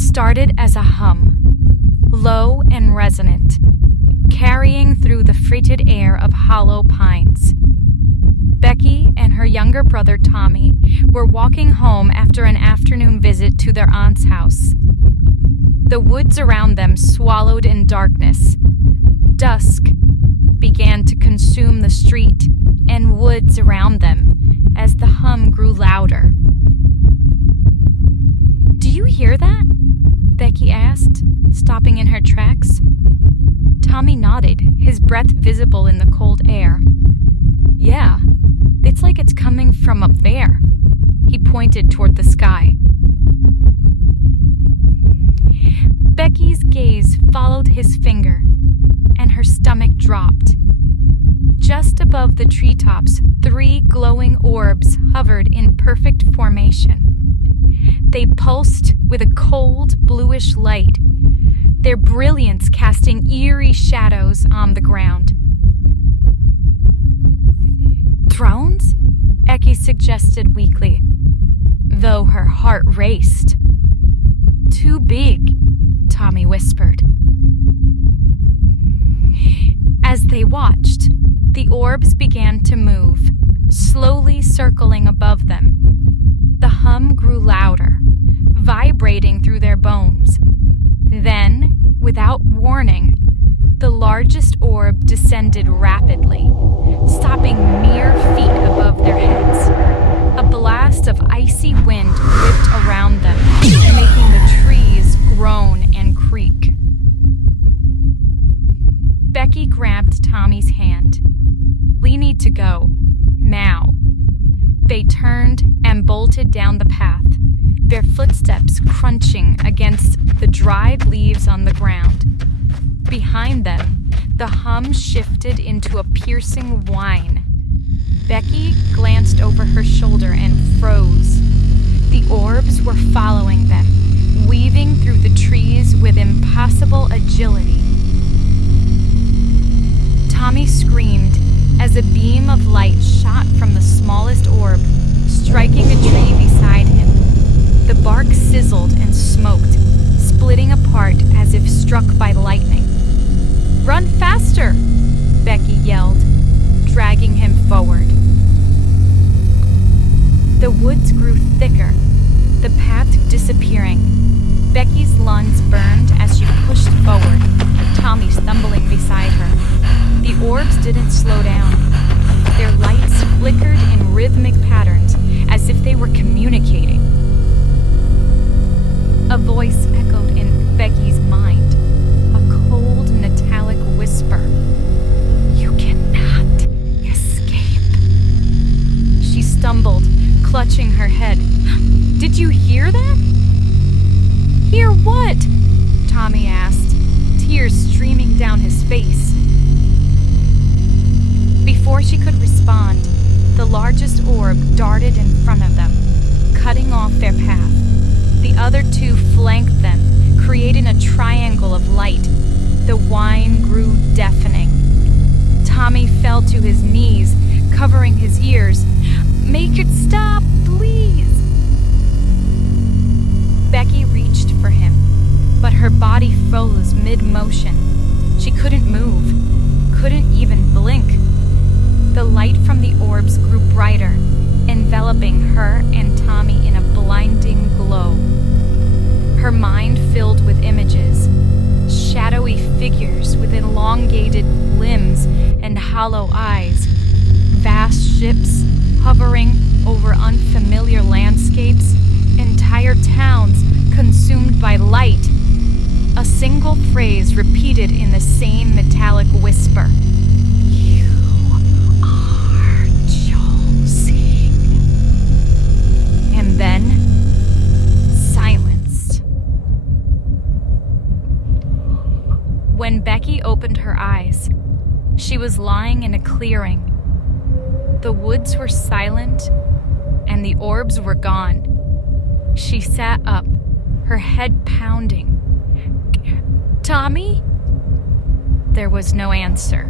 It started as a hum, low and resonant, carrying through the frigid air of hollow pines. Becky and her younger brother Tommy were walking home after an afternoon visit to their aunt's house. The woods around them swallowed in darkness. Dusk began to consume the street and woods around them as the hum grew louder. "Do you hear that?" Becky asked, stopping in her tracks. Tommy nodded, his breath visible in the cold air. "Yeah, it's like it's coming from up there." He pointed toward the sky. Becky's gaze followed his finger, and her stomach dropped. Just above the treetops, 3 glowing orbs hovered in perfect formation. They pulsed with a cold, bluish light, their brilliance casting eerie shadows on the ground. "Thrones?" Eki suggested weakly, though her heart raced. "Too big," Tommy whispered. As they watched, the orbs began to move, slowly circling above them. The hum grew louder, vibrating through their bones. Then, without warning, the largest orb descended rapidly, stopping mere feet above their heads. A blast of icy wind whipped around them, making the trees groan and creak. Becky grabbed Tommy's hand. "We need to go. Now." They turned and bolted down the path, their footsteps crunching against the dried leaves on the ground. Behind them, the hum shifted into a piercing whine. Becky glanced over her shoulder and froze. The orbs were following them, weaving through the trees with impossible agility. Tommy screamed as a beam of light shot from the smallest orb, striking a tree beside him. The bark sizzled and smoked, splitting apart as if struck by lightning. "Run faster!" Becky yelled, dragging him forward. The woods grew thicker, the path disappearing. Becky's lungs burned as she pushed forward, Tommy stumbling beside her. The orbs didn't slow down. Their lights flickered in rhythmic patterns as if they were communicating. A voice echoed in Becky's mind, a cold metallic whisper. "You cannot escape." She stumbled, clutching her head. "Did you hear that?" "Hear what?" Tommy asked, tears streaming down his face. Before she could respond, the largest orb darted in front of them, cutting off their path. The other 2 flanked them, creating a triangle of light. The whine grew deafening. Tommy fell to his knees, covering his ears. "Make it stop, please!" Becky reached for him, but her body froze mid-motion. She couldn't move, couldn't even blink. The light from the orbs grew brighter, enveloping her and Tommy in a blinding glow. Her mind filled with images, shadowy figures with elongated limbs and hollow eyes, vast ships hovering over unfamiliar landscapes, entire towns consumed by light. A single phrase repeated in the same metallic whisper. "You are chosen." And then, silence. When Becky opened her eyes, she was lying in a clearing. The woods were silent, and the orbs were gone. She sat up, her head pounding. "Tommy?" There was no answer.